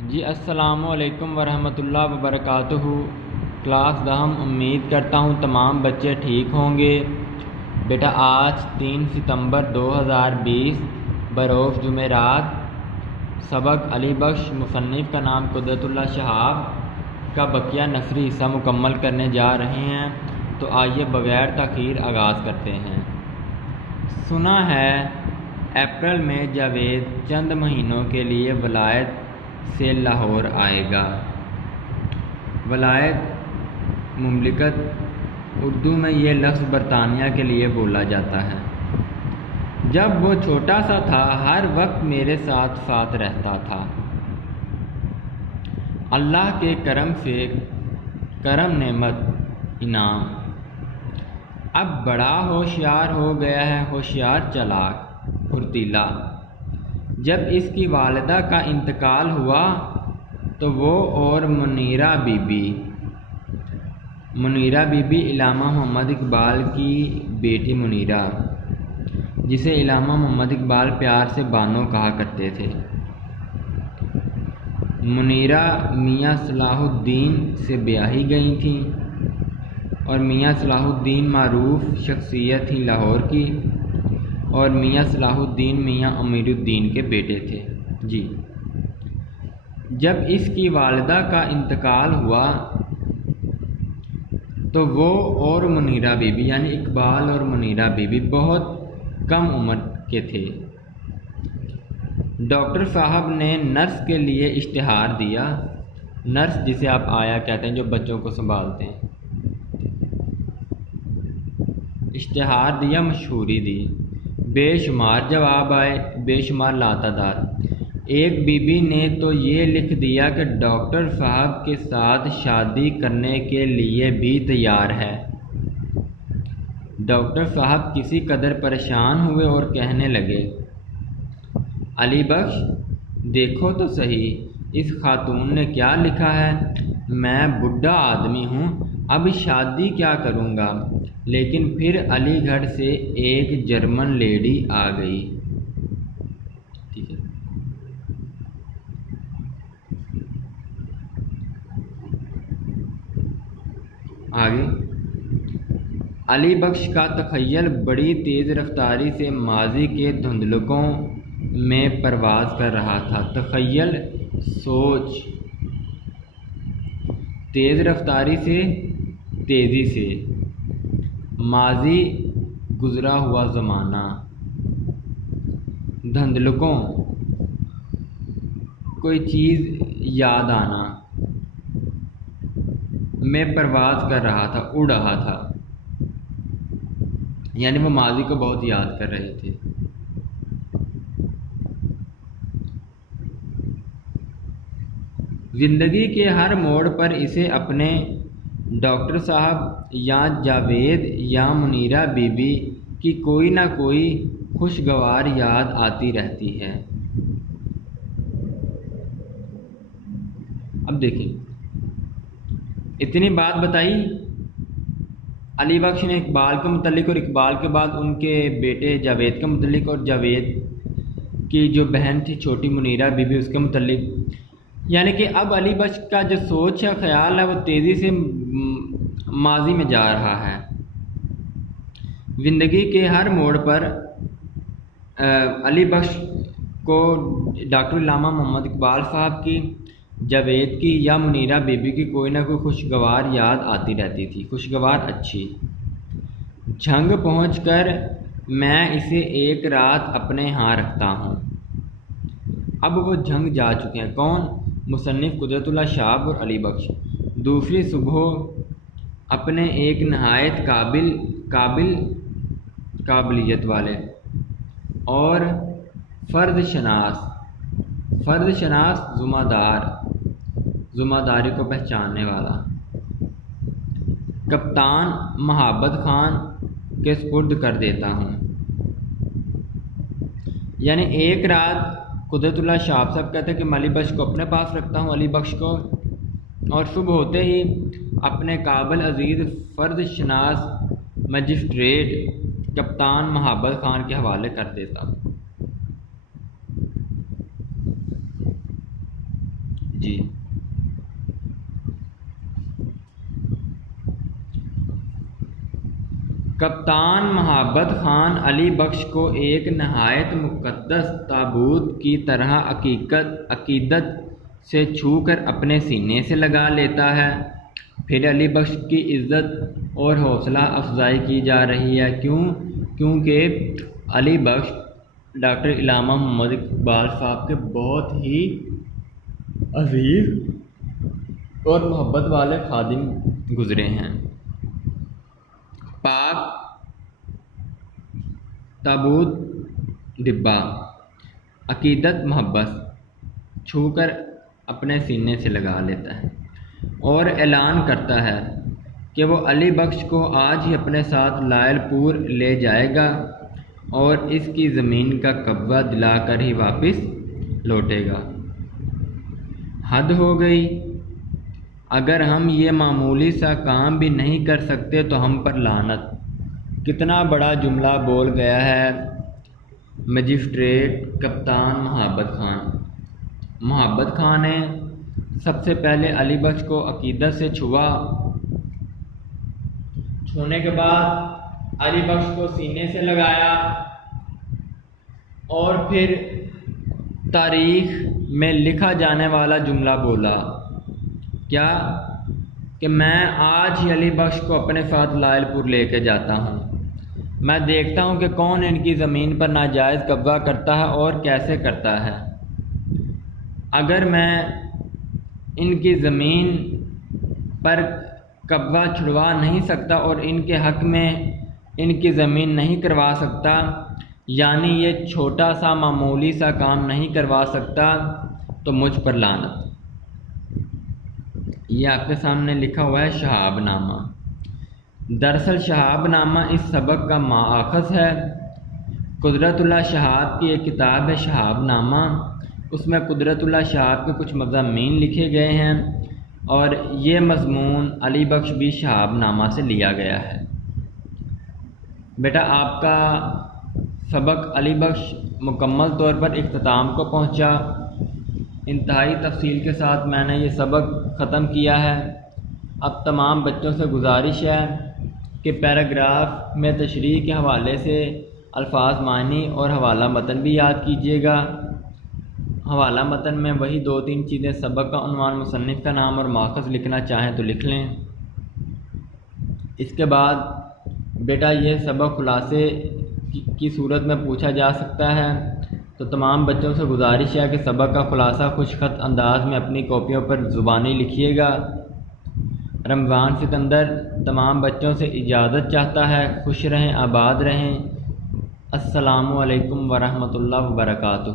جی السلام علیکم ورحمۃ اللہ وبرکاتہ۔ کلاس دہم امید کرتا ہوں تمام بچے ٹھیک ہوں گے۔ بیٹا آج 3 ستمبر 2020 بروز جمعرات سبق علی بخش مصنف کا نام قدرت اللہ شہاب کا بقیہ نثری حصہ مکمل کرنے جا رہے ہیں، تو آئیے بغیر تاخیر آغاز کرتے ہیں۔ سنا ہے اپریل میں جاوید چند مہینوں کے لیے ولایت سے لاہور آئے گا۔ ولایت مملکت اردو میں یہ لفظ برطانیہ کے لیے بولا جاتا ہے۔ جب وہ چھوٹا سا تھا ہر وقت میرے ساتھ ساتھ رہتا تھا۔ اللہ کے کرم سے کرم نعمت انعام۔ اب بڑا ہوشیار ہو گیا ہے، ہوشیار چالاک پھرتیلا۔ جب اس کی والدہ کا انتقال ہوا تو وہ اور منیرہ بی بی علامہ محمد اقبال کی بیٹی منیرہ، جسے علامہ محمد اقبال پیار سے بانو کہا کرتے تھے، منیرہ میاں صلاح الدین سے بیاہی گئی تھیں، اور میاں صلاح الدین معروف شخصیت تھیں لاہور کی، اور میاں صلاح الدین میاں امیر الدین کے بیٹے تھے۔ جی جب اس کی والدہ کا انتقال ہوا تو وہ اور منیرہ بی بی یعنی اقبال اور منیرہ بی بی بہت کم عمر کے تھے۔ ڈاکٹر صاحب نے نرس کے لیے اشتہار دیا۔ نرس جسے آپ آیا کہتے ہیں، جو بچوں کو سنبھالتے ہیں، اشتہار دیا، مشہوری دی، بے شمار جواب آئے، بے شمار لاتعداد۔ ایک بی بی نے تو یہ لکھ دیا کہ ڈاکٹر صاحب کے ساتھ شادی کرنے کے لیے بھی تیار ہے۔ ڈاکٹر صاحب کسی قدر پریشان ہوئے اور کہنے لگے، علی بخش دیکھو تو صحیح اس خاتون نے کیا لکھا ہے۔ میں بڈھا آدمی ہوں، اب شادی کیا کروں گا۔ لیکن پھر علی گڑھ سے ایک جرمن لیڈی آ گئی۔ ٹھیک ہے، آگے علی بخش کا تخیل بڑی تیز رفتاری سے ماضی کے دھندلکوں میں پرواز کر رہا تھا۔ تخیل، سوچ، تیز رفتاری سے، تیزی سے، ماضی، گزرا ہوا زمانہ، دھندلکوں، کوئی چیز یاد آنا، میں پرواز کر رہا تھا، اڑ رہا تھا، یعنی وہ ماضی کو بہت یاد کر رہے تھے۔ زندگی کے ہر موڑ پر اسے اپنے ڈاکٹر صاحب یا جاوید یا منیرہ بی بی کی کوئی نہ کوئی خوشگوار یاد آتی رہتی ہے۔ اب دیکھیں، اتنی بات بتائی علی بخش نے اقبال کے متعلق، اور اقبال کے بعد ان کے بیٹے جاوید کے متعلق، اور جاوید کی جو بہن تھی چھوٹی منیرہ بی بی اس کے متعلق۔ یعنی کہ اب علی بخش کا جو سوچ ہے، خیال ہے، وہ تیزی سے ماضی میں جا رہا ہے۔ زندگی کے ہر موڑ پر علی بخش کو ڈاکٹر علامہ محمد اقبال صاحب کی، جاوید کی یا منیرہ بی بی کی کوئی نہ کوئی خوشگوار یاد آتی رہتی تھی، خوشگوار، اچھی۔ جھنگ پہنچ کر میں اسے ایک رات اپنے ہاں رکھتا ہوں۔ اب وہ جھنگ جا چکے ہیں۔ کون؟ مصنف قدرت اللہ شہاب اور علی بخش۔ دوسری صبح اپنے ایک نہایت قابلیت والے اور فرد شناس ذمہ داری کو پہچاننے والا کپتان محبت خان کے سپرد کر دیتا ہوں۔ یعنی ایک رات قدرت اللہ شہاب صاحب کہتے ہیں کہ میں علی بخش کو اپنے پاس رکھتا ہوں، علی بخش کو، اور صبح ہوتے ہی اپنے قابل عزیز فرد شناس مجسٹریٹ کپتان محبت خان کے حوالے کر دیتا ہوں۔ جی کپتان محبت خان علی بخش کو ایک نہایت مقدس تابوت کی طرح عقیدت سے چھو کر اپنے سینے سے لگا لیتا ہے۔ پھر علی بخش کی عزت اور حوصلہ افزائی کی جا رہی ہے، کیونکہ علی بخش ڈاکٹر علامہ محمد اقبال صاحب کے بہت ہی عزیز اور محبت والے خادم گزرے ہیں۔ پاک تابوت ڈبہ عقیدت محبت چھو کر اپنے سینے سے لگا لیتا ہے اور اعلان کرتا ہے کہ وہ علی بخش کو آج ہی اپنے ساتھ لائل پور لے جائے گا اور اس کی زمین کا قبضہ دلا کر ہی واپس لوٹے گا۔ حد ہو گئی، اگر ہم یہ معمولی سا کام بھی نہیں کر سکتے تو ہم پر لعنت۔ کتنا بڑا جملہ بول گیا ہے مجسٹریٹ کپتان محبت خان۔ محبت خان نے سب سے پہلے علی بخش کو عقیدت سے چھونے کے بعد علی بخش کو سینے سے لگایا اور پھر تاریخ میں لکھا جانے والا جملہ بولا، کیا کہ میں آج ہی علی بخش کو اپنے ساتھ لائل پور لے کے جاتا ہوں۔ میں دیکھتا ہوں کہ کون ان کی زمین پر ناجائز قبضہ کرتا ہے اور کیسے کرتا ہے۔ اگر میں ان کی زمین پر قبضہ چھڑوا نہیں سکتا اور ان کے حق میں ان کی زمین نہیں کروا سکتا، یعنی یہ چھوٹا سا معمولی سا کام نہیں کروا سکتا، تو مجھ پر لعنت۔ یہ آپ کے سامنے لکھا ہوا ہے شہاب نامہ۔ دراصل شہاب نامہ اس سبق کا ماخذ ہے۔ قدرت اللہ شہاب کی ایک کتاب ہے شہاب نامہ، اس میں قدرت اللہ شہاب کے کچھ مضامین لکھے گئے ہیں اور یہ مضمون علی بخش بھی شہاب نامہ سے لیا گیا ہے۔ بیٹا آپ کا سبق علی بخش مکمل طور پر اختتام کو پہنچا۔ انتہائی تفصیل کے ساتھ میں نے یہ سبق ختم کیا ہے۔ اب تمام بچوں سے گزارش ہے کہ پیراگراف میں تشریح کے حوالے سے الفاظ معنی اور حوالہ متن بھی یاد کیجیے گا۔ حوالہ متن میں وہی 2-3 چیزیں، سبق کا عنوان، مصنف کا نام اور ماخذ لکھنا چاہیں تو لکھ لیں۔ اس کے بعد بیٹا یہ سبق خلاصے کی صورت میں پوچھا جا سکتا ہے، تو تمام بچوں سے گزارش ہے کہ سبق کا خلاصہ خوش خط انداز میں اپنی کاپیوں پر زبانی لکھیے گا۔ رمضان سکندر تمام بچوں سے اجازت چاہتا ہے۔ خوش رہیں، آباد رہیں۔ السلام علیکم ورحمۃ اللہ وبرکاتہ۔